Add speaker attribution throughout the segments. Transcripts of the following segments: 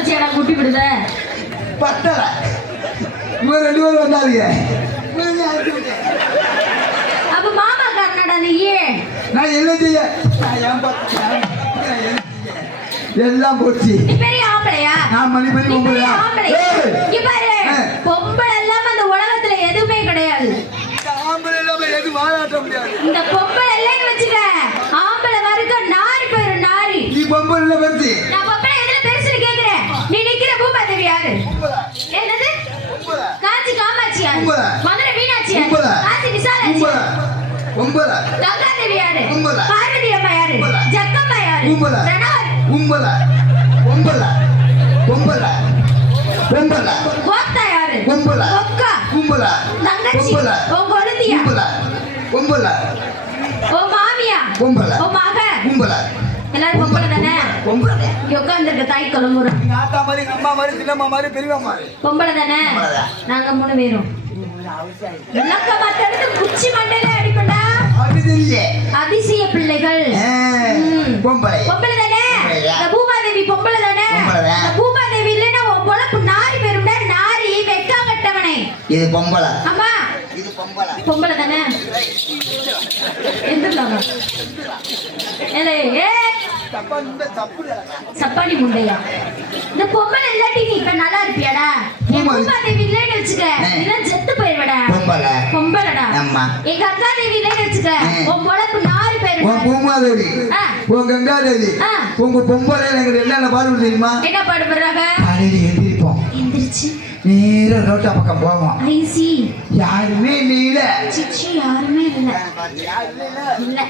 Speaker 1: வச்சு நான் குட்டி விடுத
Speaker 2: பத்தல இவங்க ரெண்டு பேரும் வந்தாருங்க.
Speaker 1: அப்ப மாமா காரணடா நீயே?
Speaker 2: நான் என்ன செய்ய? எல்லாம் போச்சு.
Speaker 1: பெரிய ஆம்பளையா?
Speaker 2: நான் மணி மணி ஆ.
Speaker 1: பொம்பளை இல்லாம அந்த உலகத்துல எதுவுமே கிடையாது
Speaker 2: ஆம்பளை இல்லாம எது வாழாட்ட முடியாது
Speaker 1: இந்த பொம்பளை இல்லைன்னு வச்சுக்க ஆம்பளை வரைக்கும் நாரி போயிரும் நாரி
Speaker 2: நீ பொம்பளை இல்ல பெருசு
Speaker 1: நான் பொம்பளை எதுல பெருசுன்னு கேக்குறேன் நீ நிக்கிற பூமாதேவி யாரு என்னது
Speaker 2: பொம்பளை
Speaker 1: காஞ்சி காமாட்சி யாரு
Speaker 2: உம்பளை.
Speaker 1: மதுரை மீனாட்சி யாரு
Speaker 2: உம்பளை.
Speaker 1: காசி விசாலாட்சி.
Speaker 2: பொம்பளை
Speaker 1: யாரு
Speaker 2: பொம்பளை
Speaker 1: கங்காதேவி யாரு
Speaker 2: உம்பளை.
Speaker 1: பார்வதி அம்மா யாரு
Speaker 2: உம்பளை.
Speaker 1: ஜக்கம்மா யாரு
Speaker 2: உம்பளை.
Speaker 1: பிரணவ
Speaker 2: பொம்பளை பொம்பளை பொம்பளை பொம்பளை
Speaker 1: கோத்தா யாரு
Speaker 2: பொம்பளை
Speaker 1: கொக்கா.
Speaker 2: கும்பலை.
Speaker 1: தங்கச்சி.
Speaker 2: பொம்பளை
Speaker 1: உன் கொழுந்தியா.
Speaker 2: கும்பலை. பொம்பளை
Speaker 1: உன் மாமியா.
Speaker 2: பொம்பளை
Speaker 1: உன் மக.
Speaker 2: கும்பலை.
Speaker 1: எல்லாரும் பொம்பளை தானே?
Speaker 2: பொம்பளை
Speaker 1: உட்காந்துருக்க தாய்
Speaker 2: ஆத்தா மாதிரி அம்மா மாதிரி சின்னம்மா மாதிரி பெரியம்மா மாதிரி.
Speaker 1: பொம்பளை தானே. நாங்க மூணு பேரும். விளக்க குச்சி மண்டையில அதிசய பிள்ளைகள்.
Speaker 2: பொம்பளை.
Speaker 1: பொம்பளை தானே? பூமாதேவி பொம்பளை தானே? பூமாதேவி இல்லைன்னா உன் பொழப்பு நாரி பெரும்டா. நாரி வெக்கா கட்டவனே.
Speaker 2: இது பொம்பளை.
Speaker 1: அம்மா.
Speaker 2: இது பொம்பளை.
Speaker 1: பொம்பளை தானே? எந்திரலாமா ஏ சப்பானி முண்டையா? இந்த பொம்பளை இல்லாட்டி நீ இப்ப நல்லா இருப்பியாடா? என்
Speaker 2: பூமாதேவி.
Speaker 1: பூமாதேவி இல்லைன்னு வச்சுக்க. இதெல்லாம் செத்து போயிருவடா.
Speaker 2: பொம்பளை.
Speaker 1: பொம்பளடா.
Speaker 2: ஆமா.
Speaker 1: எங்க அக்கா தேவி இல்லைன்னு வச்சுக்க. உன் பொழப்பு நாரி
Speaker 2: உன்
Speaker 1: போயிருவா
Speaker 2: பூமாதேவி. உன் கங்காதேவி. உங்க பொம்பளை எனக்கு என்னென்ன பாடு தெரியுமா?
Speaker 1: என்ன பாடுபடுறாங்க
Speaker 2: காலையில எந்திரிப்போம்.
Speaker 1: எந்திரிச்சு.
Speaker 2: நேரா ரோட்டா பக்கம் போவோம்.
Speaker 1: ஐசி.
Speaker 2: யாருமே நீல
Speaker 1: சிச்சி யாருமே இல்ல. இல்ல.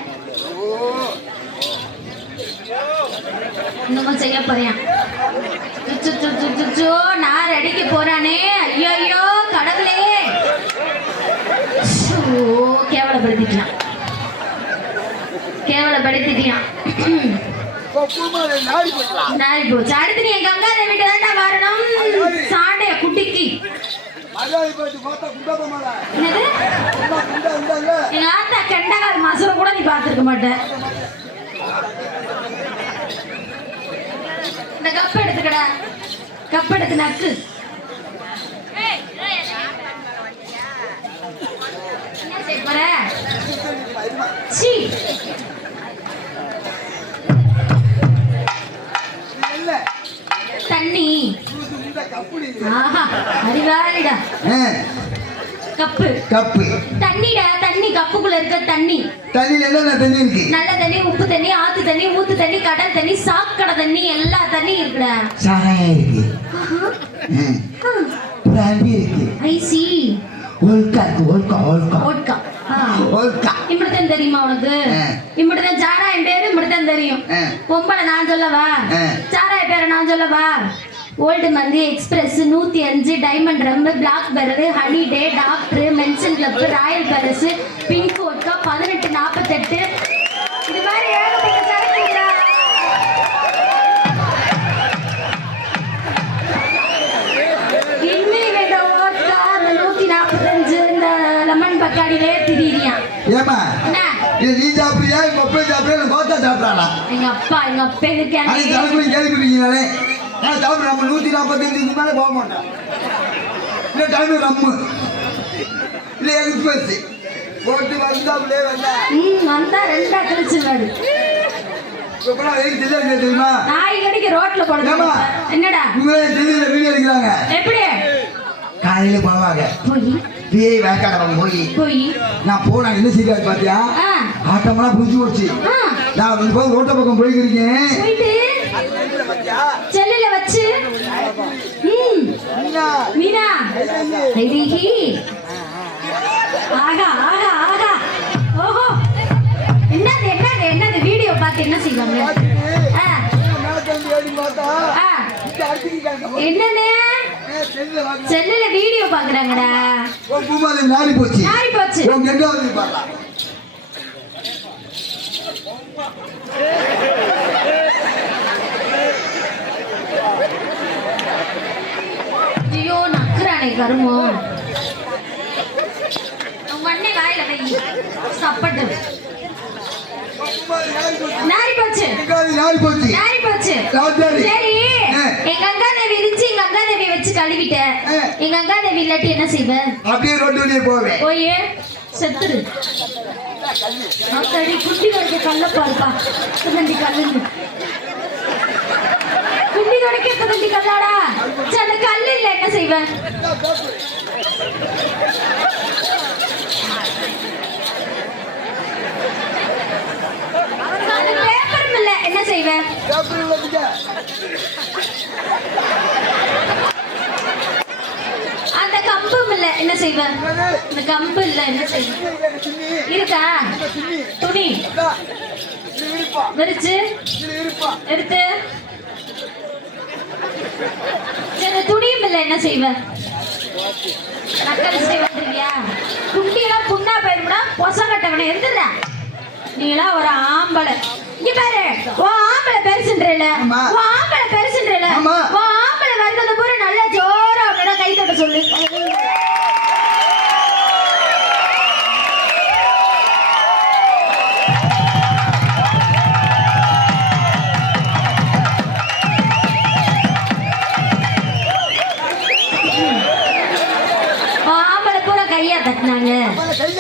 Speaker 1: இன்னமும் செய்ய போறியான் சுச்சு சுச்சு சுச்சு நான் அடிக்க போறானே. ஐயோ ஐயோ கடவுளே. ஷோ, கேவலப்படுத்திட்டான் கேவலப்படுத்திட்டியான்
Speaker 2: நாடி போயிடலாம்
Speaker 1: நாரி போச்சு. அடுத்து நீ என் கங்காதை வீட்டு தாண்டா வரணும். சாண்டைய குட்டிக்கு.
Speaker 2: மலையாளி போயிட்டு பார்த்தா குண்டபமால
Speaker 1: என்னது? எங்க ஆத்தா கெண்டகார் மசுரம் கூட நீ பார்த்திருக்க மாட்ட. இந்த கப் எடுத்துக்கடா. கப் எடுத்து
Speaker 2: இல்ல.
Speaker 1: தண்ணி.
Speaker 2: இந்த கப்புடி
Speaker 1: ஆஹா அறிவாளிடா. Cup
Speaker 2: cup
Speaker 1: தண்ணிடா. தண்ணி கப்புக்குள்ள இருக்க தண்ணி.
Speaker 2: தண்ணியில் என்னென்ன தண்ணி இருக்கு?
Speaker 1: நல்ல தண்ணி உப்பு தண்ணி ஆத்து தண்ணி ஊத்து தண்ணி கடல் தண்ணி சாக்கடை தண்ணி எல்லா தண்ணியும் இருக்குடா
Speaker 2: சாராயம் இருக்கு. பிராந்தி இருக்கு.
Speaker 1: ஐசி
Speaker 2: ஓல்கா ஓல்கா ஓல்கா
Speaker 1: ஓட்கா
Speaker 2: ஓல்கா
Speaker 1: இப்படித்தான் தெரியுமா உனக்கு. இப்படித்தான் சாராயம் பேரு இப்படித்தான் தெரியும். பொம்பளை நான் சொல்லவா. சாராய பேரை நான் சொல்லவா? ஓல்டு மந்தி எக்ஸ்பிரஸ் நூத்தி அஞ்சு diamond rum black பெரரு honey day doctor mansion club royal பேரஸ் pink vodka பதினெட்டு நாற்பத்தெட்டு இது மாதிரி ஏகப்பட்ட சரக்கு இருக்குடா. இன்னி வேண்ட ஓட்கா அந்த நூத்தி நாற்பத்தஞ்சு இந்த லெமன் பக்காடிலே திரியிறியான்
Speaker 2: ஏமா
Speaker 1: என்ன?
Speaker 2: இது நீ சாப்பிடுறியா? எங்க அப்பா சாப்பிடுறியா இல்லை கோத்தா சாப்பிட்றானா?
Speaker 1: எங்க அப்பா எங்க அப்பா எனக்கு
Speaker 2: கேள்விப்பட்டீங்கனாலே நான் சாப்பிட்றேன் நம்ம நூற்றி நாற்பத்தஞ்சுக்கு மேலே போக மாட்டேன். இல்லை டைம் ரம்மு இல்லை எக்ஸ்பிரஸ் போட்டு வந்தா
Speaker 1: ம் வந்தா ரெண்டா கழிச்சுருவாரு.
Speaker 2: இப்போலாம் வெயில் தெரியாது தெரியுமா?
Speaker 1: நாய் கடிக்கு ரோட்ல
Speaker 2: ஏம்மா?
Speaker 1: என்னடா?
Speaker 2: இவங்களே வீடியோ எடுக்கிறாங்க.
Speaker 1: எப்படி?
Speaker 2: காலையில் போவாங்க.
Speaker 1: போய்.
Speaker 2: பேய் வேக்காடவன் போய்.
Speaker 1: போய்.
Speaker 2: நான் போனேன் என்ன செய்யாது பார்த்தியா
Speaker 1: ஆ.
Speaker 2: ஆட்டமெல்லாம் புரிஞ்சு போச்சு நான் வந்து போய் ரோட்ட பக்கம் போய்க்கிறீங்க
Speaker 1: போயிட்டு செல்லுல வச்சு ம் மீனா ஐதிகி ஆகா ஆகா ஆகா ஓஹோ என்னது என்னது என்னது வீடியோ பார்த்து என்ன செய்வாங்க என்னன்னு செல்லுல வீடியோ பாக்குறாங்கடா
Speaker 2: போச்சு
Speaker 1: போச்சு
Speaker 2: உங்க எங்க வந்து பாக்கலாம்
Speaker 1: ஐயோ கருமோ உங்க அண்ணன் வாயில வை. சப்பட்டு நாரி போச்சு.
Speaker 2: நாடி போச்சு.
Speaker 1: நாரி போச்சு.
Speaker 2: ராஜாரி.
Speaker 1: சரி.
Speaker 2: ஆ.
Speaker 1: எங்க அக்கா சொல்லிட்டேன்
Speaker 2: ஆ.
Speaker 1: எங்க அக்கா தேவி இல்லாட்டி என்ன செய்வ?
Speaker 2: அப்படியே ரோட்டு வழியே போவேன்.
Speaker 1: போய் செத்துரு. அக்கடி குண்டி வரைக்க கல்ல. பாருப்பா தண்டி கல்லுன்னு குண்டி வரைக்க தண்டி கல்லாடா செய்வேன். என்ன செய்வேன் அந்த பேப்பரும் இல்ல. என்ன
Speaker 2: செய்வேன்?
Speaker 1: அந்த கம்பும் இல்ல. என்ன
Speaker 2: செய்வேன்?
Speaker 1: அந்த கம்பு இல்ல. என்ன
Speaker 2: செய்வேன்?
Speaker 1: இருக்கா? துணி. விரிச்சு எடுத்து? இல்ல என்ன செய்வ? நக்கல் செய்ய வந்துருவியா குண்டியெல்லாம் புண்ணா போயிருந்தா பொசங்கட்டவனை எந்திரா நீலாம் ஒரு ஆம்பளை. இங்க பாரு உன் ஆம்பளை பெருசுன்றல. உன் ஆம்பளை பெருசுன்றல. உன் ஆம்பளை வந்தது பூரா நல்லா ஜோரா அப்படின்னா கை தட்ட சொல்லு.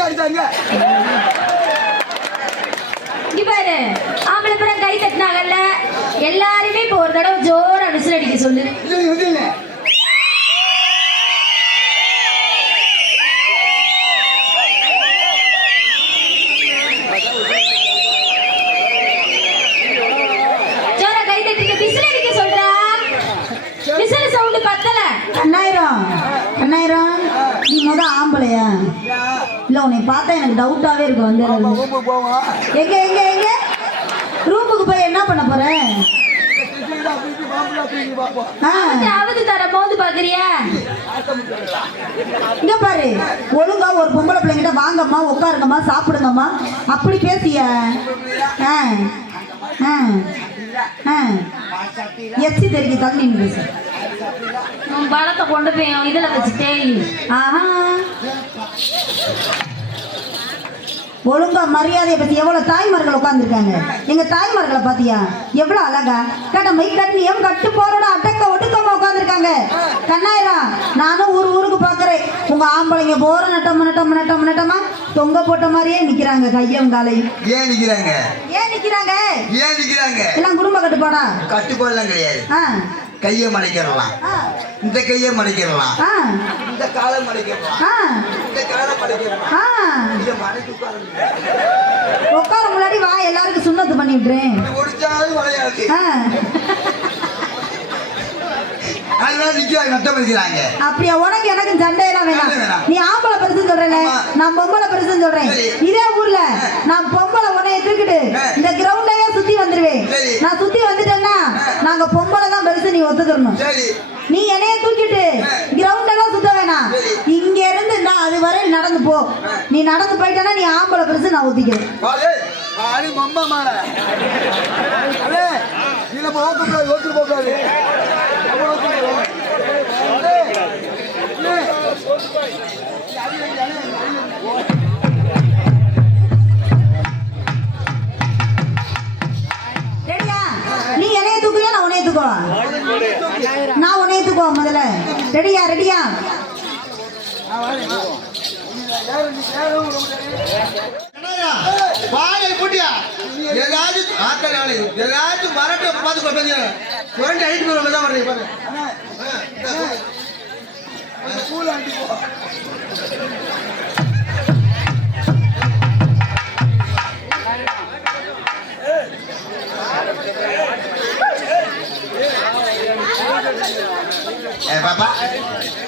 Speaker 2: அடிச்சாங்க.
Speaker 1: இங்க பாரு ஆம்பளை பூரா கை தட்டினாங்கல்ல எல்லாருமே இப்போ ஒரு தடவை ஜோரா விசில் அடிக்க சொல்லு.
Speaker 3: கண்ணாயிரம் கண்ணாயிரம். நீ முத ஆம்பளையா? இல்ல உன்னை பார்த்தா எனக்கு டவுட்டாவே இருக்கு வந்து
Speaker 2: ஆமா, ரூமுக்கு போவோம்
Speaker 3: எங்க எங்க எங்க? ரூமுக்கு போய் என்ன பண்ண போற?
Speaker 2: தூக்கிடா, தூக்கி பாம்புடா, தூக்கி பார்ப்போம்.
Speaker 3: ஆ,
Speaker 1: அவது தர போது பாக்குறியா?
Speaker 3: இங்க பாரு ஒழுங்கா ஒரு பொம்பளை பிள்ளைங்கிட்ட வாங்கம்மா உட்காருங்கம்மா சாப்பிடுங்கம்மா. அப்படி பேசிய. ஆ ஆ ஆ. எச்சி தெரிக்க தள்ளி நின்று பேசு
Speaker 1: உன் பழத்தை கொண்டு போய் அவன் இதுல வச்சு தேய்
Speaker 3: ஆஹா. ஒழுங்கா மரியாதையை பத்தி எவ்வளவு தாய்மார்கள் உட்காந்துருக்காங்க எங்க தாய்மார்களை பாத்தியா? எவ்வளவு அழகா. கடமை கண்ணியம் கட்டு போறோட அடக்க ஒடுக்கமா உட்காந்துருக்காங்க கண்ணாயிரா நானும் ஊர் ஊருக்கு பாக்குறேன். உங்க ஆம்பளைங்க போற நட்டம் நட்டம் நட்டம் நட்டமா தொங்க போட்ட மாதிரியே நிக்கிறாங்க கையும் காலையும்.
Speaker 2: ஏன் நிக்கிறாங்க?
Speaker 3: ஏன் நிக்கிறாங்க?
Speaker 2: ஏன் நிக்கிறாங்க?
Speaker 3: எல்லாம் குடும்ப கட்டுப்பாடா?
Speaker 2: கட்டுப்பாடுலாம் கிடையாது.
Speaker 3: ஆ.
Speaker 2: கையை மடக்கிடலாம்
Speaker 3: ஆ.
Speaker 2: இந்த கையை மடக்கிடலாம்
Speaker 3: ஆ.
Speaker 2: இந்த காலை மடக்கிடலாம்
Speaker 3: ஆ.
Speaker 2: இந்த காலை மடக்கிடலாம்
Speaker 3: ஆ.
Speaker 2: இதை உட்காருங்க.
Speaker 3: உட்கார முன்னாடி வா எல்லாருக்கும் சுண்ணத்து பண்ணி விட்டுறேன்
Speaker 2: ஒடிச்சாலும் வளையாது.
Speaker 3: ஆ.
Speaker 2: அதனால நிக்கிறாங்க நட்டம் வைக்கிறாங்க
Speaker 3: அப்படியா உனக்கு எனக்கு சண்டையெல்லாம்
Speaker 2: சண்டை
Speaker 3: வேணாம். நீ ஆம்பளை பெருசுன்னு சொல்றல
Speaker 2: ஆமா.
Speaker 3: நான் பொம்பளை பெருசுன்னு சொல்றேன். இதே ஊர்ல நான் பொம்பளை உன்னைய தூக்கிட்டு
Speaker 2: ஆ.
Speaker 3: இந்த கிரவுண்டையே சுத்தி வந்துருவேன்
Speaker 2: சரி.
Speaker 3: நான் சுத்தி வந்துட்டேன்னா
Speaker 2: ஆ.
Speaker 3: நாங்க பொம்பளை தான் பெருசு நீ ஒத்துக்கணும்
Speaker 2: சரி
Speaker 3: நீ என்னைய தூக்கிட்டு
Speaker 2: ஆ.
Speaker 3: கிரவுண்ட் எல்லாம் சுத்த வேணாம்
Speaker 2: சரி.
Speaker 3: இங்க இருந்து நான் அது வரை நடந்து போ நீ நடந்து போயிட்டேன்னா நீ
Speaker 2: ஆளி மம்மா அடே நீ போகாது
Speaker 3: என்னைய தூக்குறியா? நான் உன்னைய தூக்குவா? நான் உன்னைய தூக்குவா முதல்ல? ரெடியா ரெடியா?
Speaker 2: வாடகை போட்டியா ஏதாச்சும் ஆத்தல் ஆளு ஏதாச்சும் வரட்டும் பார்த்து கொடுப்பீங்க குழந்தை அழிட்டு போய் தான் வர்றீங்க பாரு Eh, bapak